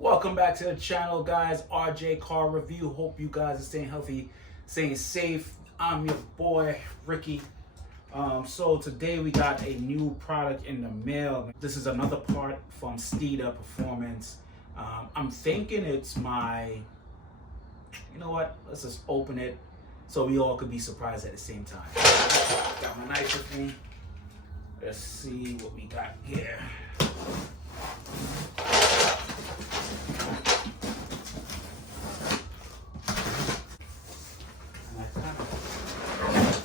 Welcome back to the channel, guys. RJ Car Review. Hope you guys are staying healthy, staying safe. I'm your boy, Ricky. So today we got a new product in the mail. This is another part from Steeda Performance. I'm thinking it's my, you know what? Let's just open it so we all could be surprised at the same time. Got my knife with me. Let's see what we got here.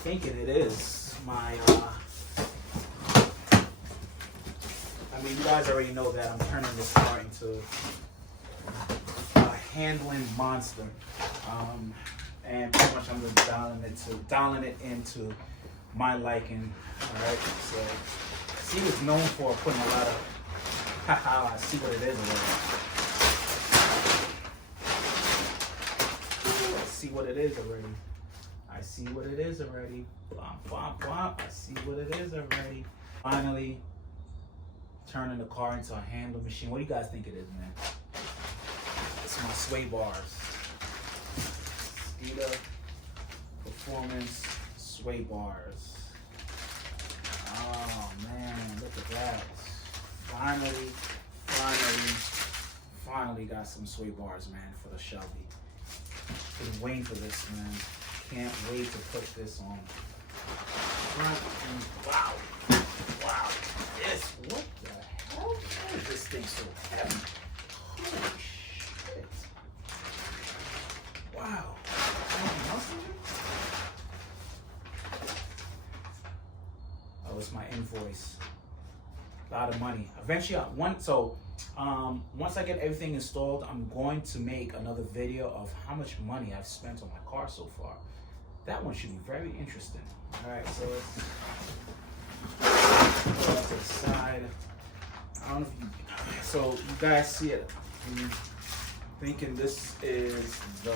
Thinking it is my I mean, you guys already know that I'm turning this car into a handling monster, and pretty much I'm just dialing it into my liking. All right, so Steeda is known for putting a lot of I see what it is already. I see what it is already. I see what it is already. I see what it is already. Finally, turning the car into a handle machine. What do you guys think it is, man? It's my sway bars. Steeda Performance sway bars. Oh man, look at that. Finally got some sway bars, man, for the Shelby. Been waiting for this, man. Can't wait to put this on. Wow. What the hell? Why is this thing so heavy? Holy shit. Wow. Oh, it's my invoice. A lot of money. Eventually, once I get everything installed, I'm going to make another video of how much money I've spent on my car so far. That one should be very interesting. All right, so let's go to the side. I don't know if you, so you guys see it. I'm thinking this is the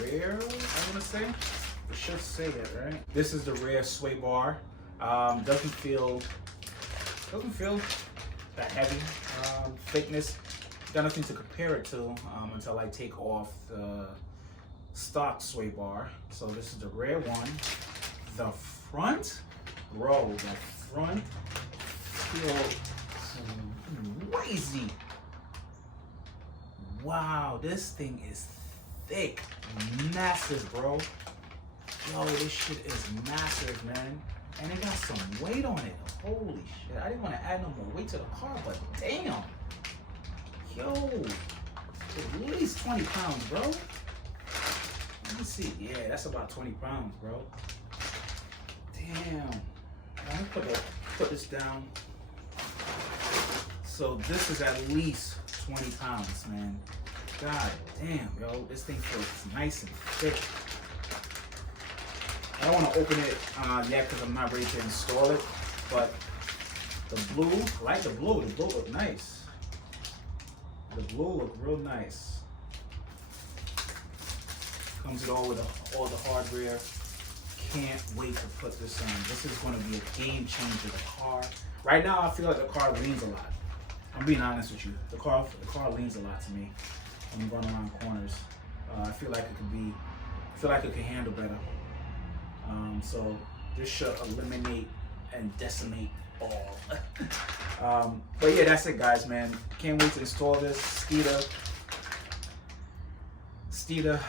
rear, I want to say. It should say it, right? This is the rear sway bar. Doesn't feel that heavy. Thickness, got nothing to compare it to until I take off the stock sway bar. So this is the rear one. The front, bro, the front feels crazy. Wow, this thing is thick, massive, bro. Yo, this shit is massive, man. And it got some weight on it. Holy shit. I didn't want to add no more weight to the car, but damn. Yo, at least 20 pounds, bro. Let me see. Yeah, that's about 20 pounds, bro. Damn. Let me put this down. So this is at least 20 pounds, man. God damn, yo. This thing feels nice and thick. I don't want to open it yet because I'm not ready to install it. But the blue, I like the blue. The blue look nice. The blue look real nice. Comes with all the hardware. Can't wait to put this on. This is going to be a game changer. The car. Right now, I feel like the car leans a lot. I'm being honest with you. The car leans a lot to me when I'm going around corners. I feel like it could be. I feel like it could handle better. So this should eliminate and decimate all. But yeah, that's it, guys, man. Can't wait to install this. Steeda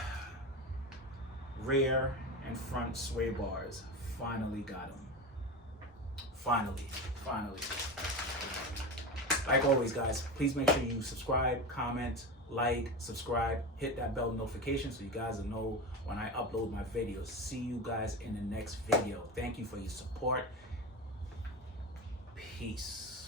rear and front sway bars. Finally got them. Finally. Like always, guys, please make sure you subscribe, comment, like, subscribe, hit that bell notification so you guys will know when I upload my videos. See you guys in the next video. Thank you for your support. Peace.